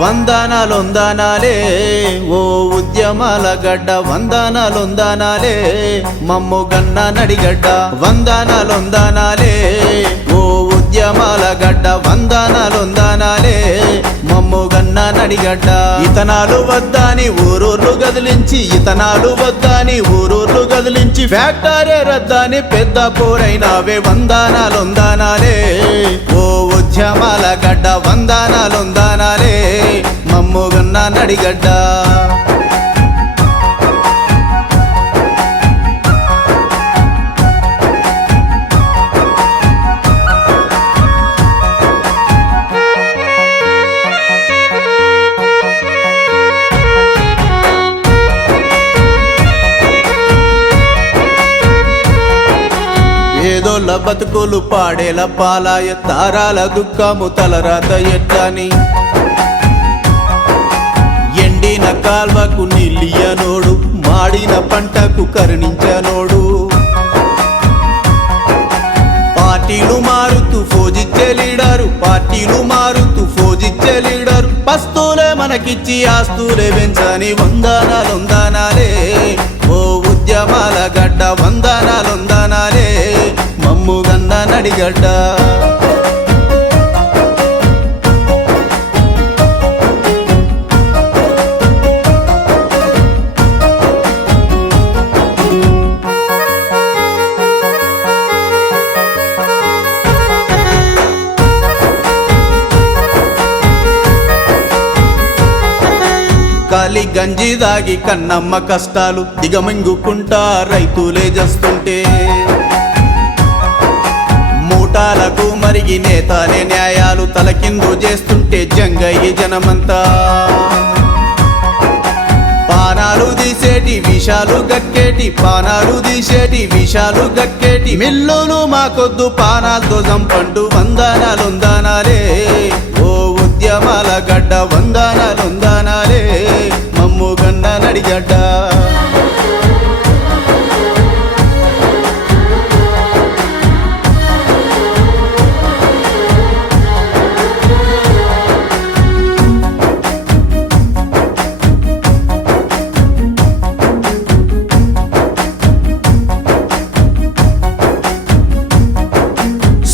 వందనాలొందనాలే ఓ ఉద్యమాల గడ్డ వందనాలొందనాలే మమ్ము గన్న నడిగడ్డ వందనాలొందనాలే ఓ ఉద్యమాల గడ్డ వందనాలొందనాలే మమ్ము గన్న నడిగడ్డ. ఇతనాలు వద్దని ఊరూర్లు గదిలించి ఇతనాలు వద్దని ఊరూర్లు గదిలించి ఫ్యాక్టరీ రద్దని పెద్ద పోరైనావే వందనాలొందనాలే ఓ ఉద్యమాల గడ్డ వందనాలొందనాలే మమ్ముగున్న నడిగడ్డ. ఏదోళ్ళ బతుకులు పాడేల పాలాయ తారాల దుఃఖము తలరాత ఎట్లని ఎండిన కాల్వకు నిలియనోడు మాడిన పంటకు కరుణించనోడు పార్టీలు మారుతూ ఫోజిచ్చే లీడరు పార్టీలు మారుతూ ఫోజిచ్చే లీడరు. పస్తులే మనకిచ్చి ఆస్తులే పెంచని వందనాలు వందనాలే. ఓ ఉద్యమాల గడ్డ వంద నడిగడ్డ కాలి గంజి దాగి కన్నమ్మ కష్టాలు దిగమింగుకుంటా రైతులే జస్తుంటే మూటాలకు మరిగి నేతాలే న్యాయాలు తలకిందు చేస్తుంటే జంగయ్య జనమంతా. పానాలు తీసేటి విషాలు గక్కేటి పానాలు తీసేటి విషాలు గక్కేటి. మిల్లులు మాకొద్దు పానాలతో చంపంటూ వందనాలుందనాలే. ఓ ఉద్యమాల గడ్డ వందనాలుందనాలే. మమ్ము గన్న నడిగడ్డ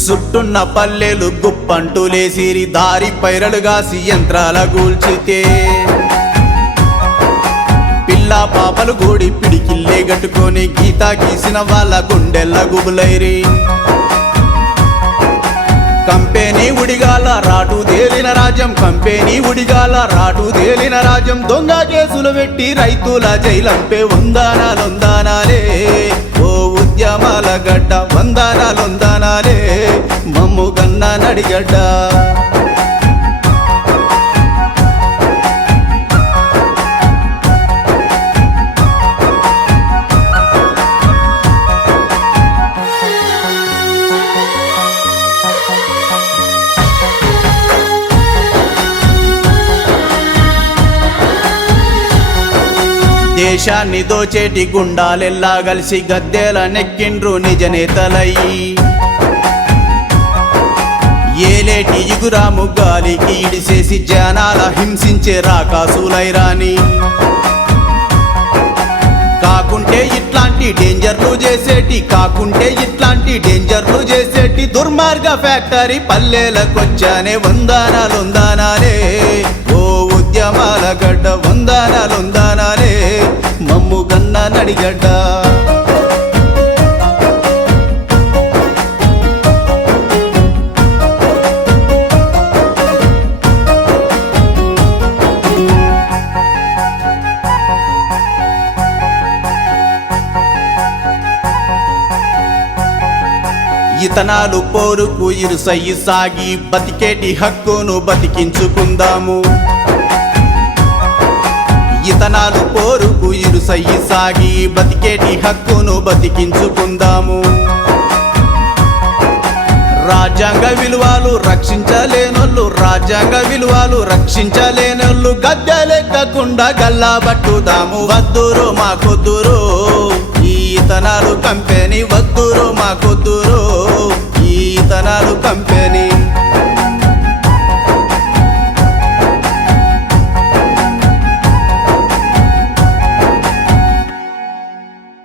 సుట్టున్న పల్లెలు గుప్పంటూ లేసిరి దారి పైరలుగాసి యంత్రాల గూల్చితే. పిల్ల పాపలు గూడి పిడికిల్లే గట్టుకొని గీత గీసిన వాళ్ళ గుండెల్ల గుబులైరి. కంపెనీ ఉడిగాల రాటు తేలిన రాజ్యం కంపెనీ ఉడిగాల రాటు తేలిన రాజ్యం దొంగ కేసులు పెట్టి రైతుల జైలంపే వందానాలొందానాలే. ఓ ఉద్యమాల గడ్డ వందానాలొందా నడిగడ్డ. దేశాన్ని దోచేటి గుండాలెల్లా కలిసి గద్దెల నెక్కిండ్రు నిజనేతలయ్యి. నేతలయ్యి ఏలేటి ఇగురాము గాలికి ఇడిసేసి జనాల హింసించే రాకాసులైరాని కాకుంటే ఇట్లాంటి డేంజర్లు చేసేటి కాకుంటే ఇట్లాంటి డేంజర్లు చేసేటి దుర్మార్గ ఫ్యాక్టరీ పల్లెలకొచ్చానే వందనాలు వందనాలే ఓ ఉద్యమాల గడ్డ వందనాలు వందనాలే మమ్ము గన్న నడిగడ్డ. ఇతనాలు పోరుకు ఇరుసయ్యి సాగి బతికేటి హక్కును బతికించుకుందాము. ఇతనాలు పోరుకు ఇరుసయ్యి సాగి బతికేటి హక్కును బతికించుకుందాము. రాజ్యాంగ విలువలు రక్షించలేనోళ్ళు రాజ్యాంగ విలువలు రక్షించలేనోళ్ళు గద్దెలెక్కకుండా గల్లా పట్టుదాము. వద్దురు మాకొద్దురు ఈ ఇతనాలు కంపెనీ వద్దురు మాకొద్దురు. ఈ కంపెనీ